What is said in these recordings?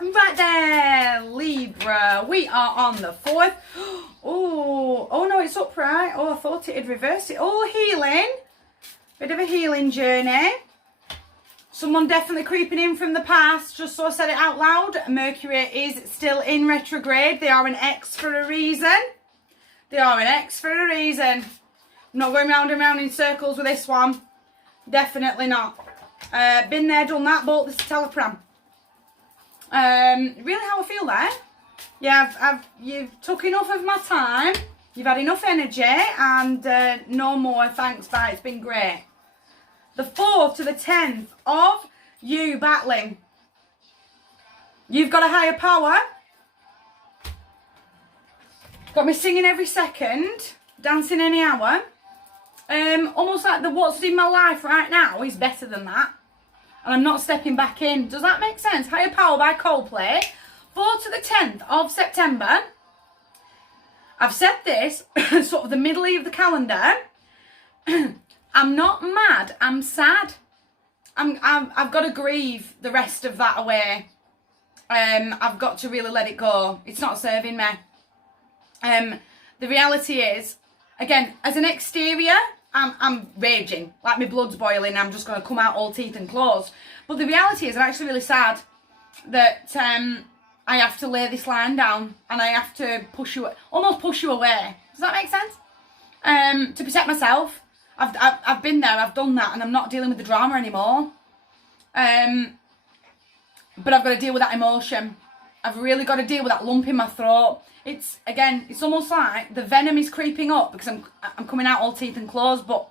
Right there, Libra. We are on the 4th. Oh no, it's upright. Oh, I thought it had reversed it. Oh, healing. Bit of a healing journey. Someone definitely creeping in from the past, just so I said it out loud. Mercury is still in retrograde. They are an X for a reason. They are an X for a reason. I'm not going round and round in circles with this one. Definitely not. Been there, done that, bought this teleprogram. Really how I feel there. Yeah, you've took enough of my time. You've had enough energy, and no more thanks, bye. It's been great. The 4th to the 10th of you battling. You've got a higher power. Got me singing every second, dancing any hour. Almost like the what's in my life right now is better than that. And I'm not stepping back in. Does that make sense? Higher Power by Coldplay. 4th to the 10th of September. I've said this, sort of the middle of the calendar. I'm not mad, I'm sad. I've got to grieve the rest of that away. I've got to really let it go. It's not serving me. The reality is, again, as an exterior, I'm raging, like my blood's boiling. I'm just going to come out all teeth and claws. But the reality is, I'm actually really sad that I have to lay this line down and I have to push you, almost push you away. Does that make sense? To protect myself. I've been there, I've done that, and I'm not dealing with the drama anymore. But I've got to deal with that emotion. I've really got to deal with that lump in my throat. It's almost like the venom is creeping up because I'm coming out all teeth and claws, but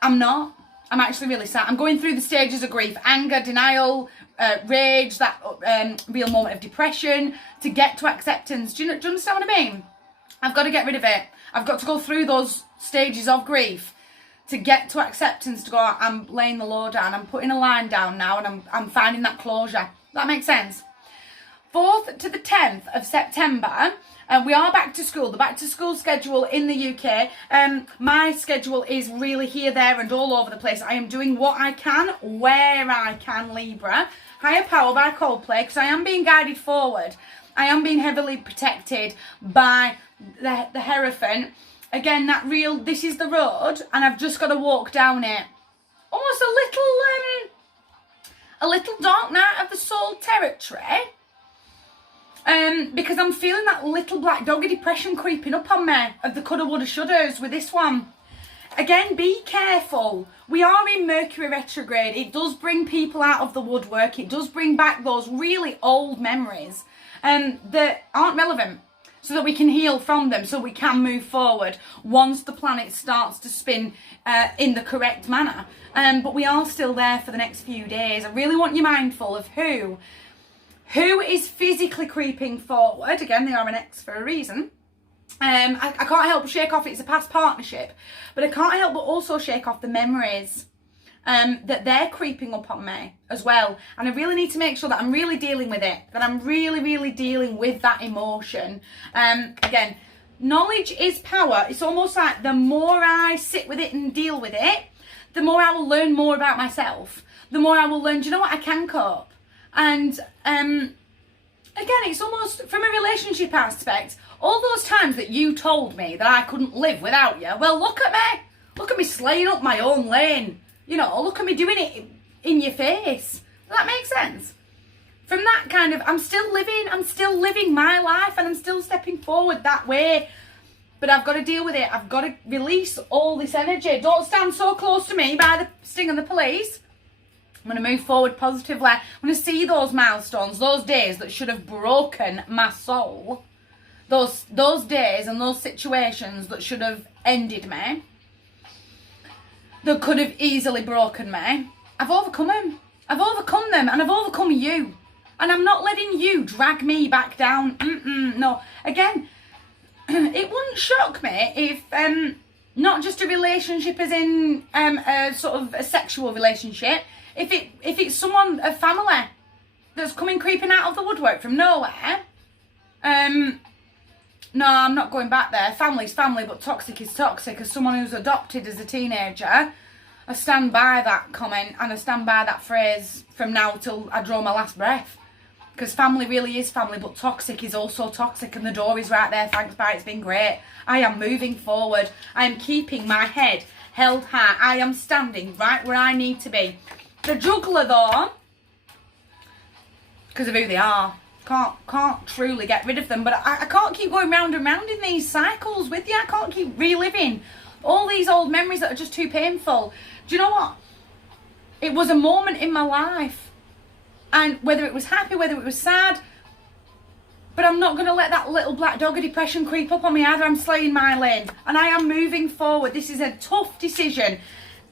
I'm not. I'm actually really sad. I'm going through the stages of grief: anger, denial, rage, that real moment of depression, to get to acceptance. Do you understand what I mean? I've got to get rid of it. I've got to go through those stages of grief to get to acceptance, to go, I'm laying the law down, I'm putting a line down now, and I'm finding that closure. That makes sense? 4th to the 10th of September, we are back to school. The back to school schedule in the UK, my schedule is really here, there and all over the place. I am doing what I can, where I can, Libra. Higher Power by Coldplay, because I am being guided forward. I am being heavily protected by the Hierophant. Again, that real, this is the road, and I've just got to walk down it. Almost a little dark night of the soul territory. Because I'm feeling that little black doggy depression creeping up on me of the coulda, woulda, shouldas with this one. Again, be careful. We are in Mercury retrograde. It does bring people out of the woodwork. It does bring back those really old memories that aren't relevant, so that we can heal from them, so we can move forward once the planet starts to spin in the correct manner. But we are still there for the next few days. I really want you mindful of who is physically creeping forward. Again, they are an X for a reason. I can't help but shake off, it's a past partnership, but I can't help but also shake off the memories that they're creeping up on me as well. And I really need to make sure that I'm really dealing with it, that I'm really, really dealing with that emotion. Again, knowledge is power. It's almost like the more I sit with it and deal with it, the more I will learn more about myself. The more I will learn, do you know what, I can cope. And again, it's almost from a relationship aspect, all those times that you told me that I couldn't live without you, well, look at me. Look at me slaying up my own lane. You know, look at me doing it in your face. Does that make sense? From that kind of, I'm still living my life, and I'm still stepping forward that way. But I've got to deal with it. I've got to release all this energy. Don't stand so close to me by the sting of the police. I'm going to move forward positively. I'm going to see those milestones, those days that should have broken my soul. Those days and those situations that should have ended me, that could have easily broken me. I've overcome them. I've overcome them, and I've overcome you. And I'm not letting you drag me back down. No. Again, it wouldn't shock me if not just a relationship as in a sort of a sexual relationship, if it's someone, a family that's coming creeping out of the woodwork from nowhere. No, I'm not going back there. Family's family, but toxic is toxic. As someone who's adopted as a teenager, I stand by that comment, and I stand by that phrase from now till I draw my last breath. Because family really is family, but toxic is also toxic, and the door is right there. Thanks, bye, it's been great. I am moving forward. I am keeping my head held high. I am standing right where I need to be. The juggler, though, because of who they are, can't truly get rid of them. But I can't keep going round and round in these cycles with you. I can't keep reliving all these old memories that are just too painful. Do you know what? It was a moment in my life. And whether it was happy, whether it was sad, but I'm not going to let that little black dog of depression creep up on me either. I'm slaying my lane. And I am moving forward. This is a tough decision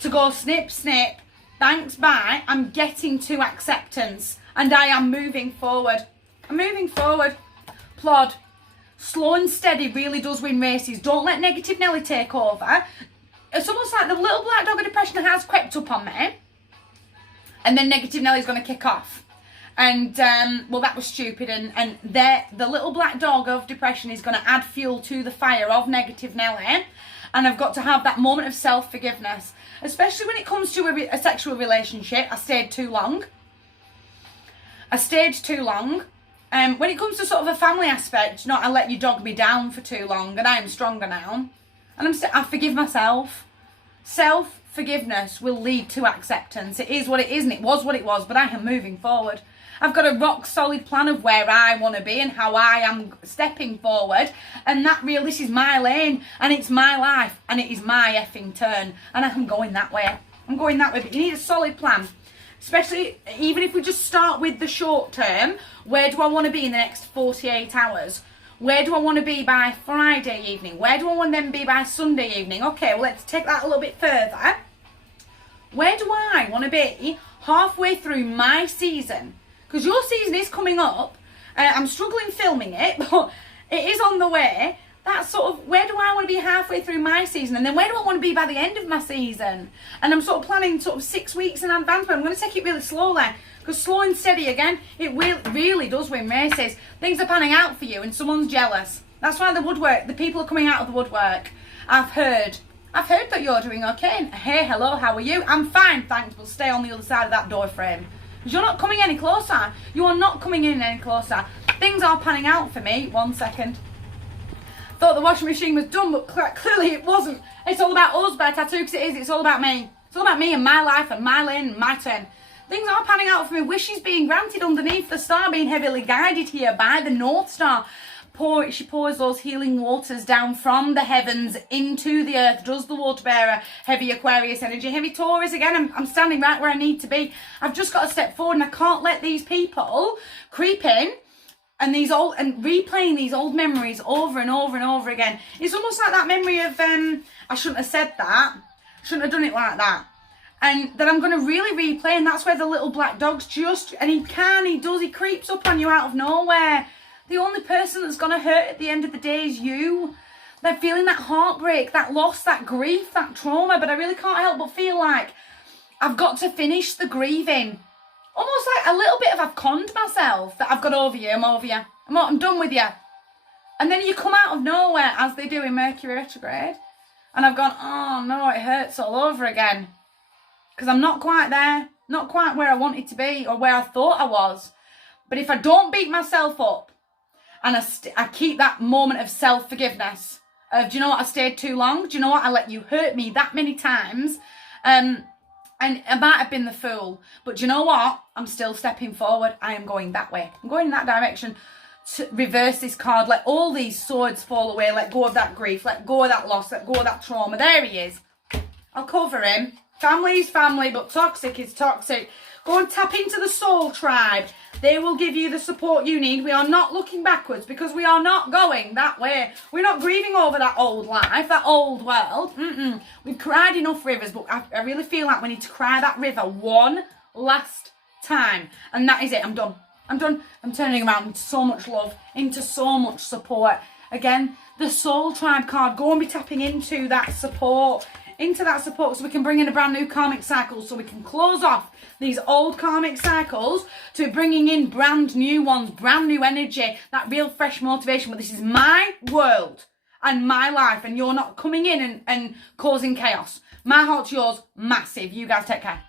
to go snip, snip, thanks, bye. I'm getting to acceptance. And I am moving forward. I'm moving forward. Plod. Slow and steady really does win races. Don't let negative Nelly take over. It's almost like the little black dog of depression has crept up on me. And then negative Nelly's going to kick off. And, well, that was stupid. And the little black dog of depression is going to add fuel to the fire of negative Nelly. And I've got to have that moment of self-forgiveness. Especially when it comes to a sexual relationship. I stayed too long. When it comes to sort of a family aspect, you know, I let you dog me down for too long. And I am stronger now. And I forgive myself. Self-forgiveness will lead to acceptance. It is what it is and it was what it was. But I am moving forward. I've got a rock solid plan of where I want to be and how I am stepping forward. And this is my lane and it's my life and it is my effing turn. And I'm going that way. But you need a solid plan. Especially, even if we just start with the short term. Where do I want to be in the next 48 hours? Where do I want to be by Friday evening? Where do I want them to be by Sunday evening? Okay, well, let's take that a little bit further. Where do I want to be halfway through my season? Because your season is coming up. I'm struggling filming it, but it is on the way. That's sort of, where do I want to be halfway through my season? And then where do I want to be by the end of my season? And I'm sort of planning sort of 6 weeks in advance, but I'm going to take it really slowly. Because slow and steady, again, it really does win races. Things are panning out for you and someone's jealous. That's why the people are coming out of the woodwork. I've heard that you're doing okay. Hey, hello, how are you? I'm fine, thanks, but stay on the other side of that door frame. Because you're not coming any closer. You are not coming in any closer. Things are panning out for me. 1 second. Thought the washing machine was done, but clearly it wasn't. It's all about us by Tattoo, because it is. It's all about me. It's all about me and my life and my lane and my turn. Things are panning out for me. Wishes being granted underneath the star, being heavily guided here by the North Star. She pours those healing waters down from the heavens into the earth. Does the water bearer, heavy Aquarius energy, heavy Taurus. Again, I'm standing right where I need to be. I've just got to step forward, and I can't let these people creep in and replaying these old memories over and over and over again. It's almost like that memory of I shouldn't have said that. Shouldn't have done it like that. And that I'm going to really replay, and that's where the little black dog's he creeps up on you out of nowhere. The only person that's going to hurt at the end of the day is you. They're feeling that heartbreak, that loss, that grief, that trauma, but I really can't help but feel like I've got to finish the grieving. Almost like a little bit of I've conned myself that I've got over you, I'm over you, I'm done with you. And then you come out of nowhere, as they do in Mercury retrograde, and I've gone, oh no, it hurts all over again. Because I'm not quite there, not quite where I wanted to be or where I thought I was. But if I don't beat myself up, and I keep that moment of self-forgiveness, of, do you know what, I stayed too long? Do you know what, I let you hurt me that many times, and I might have been the fool, but do you know what, I'm still stepping forward. I am going that way. I'm going in that direction to reverse this card. Let all these swords fall away. Let go of that grief. Let go of that loss. Let go of that trauma. There he is. I'll cover him. Family is family, but toxic is toxic. Go and tap into the soul tribe. They will give you the support you need. We are not looking backwards because we are not going that way. We're not grieving over that old life, that old world. We've cried enough rivers, but I really feel like we need to cry that river one last time. And that is it. I'm done. I'm turning around into so much love, into so much support. Again, the soul tribe card. Go and be tapping into that support. So we can bring in a brand new karmic cycle, so we can close off these old karmic cycles to bringing in brand new ones, brand new energy, that real fresh motivation. But this is my world and my life, and you're not coming in and causing chaos. My heart to yours, massive. You guys take care.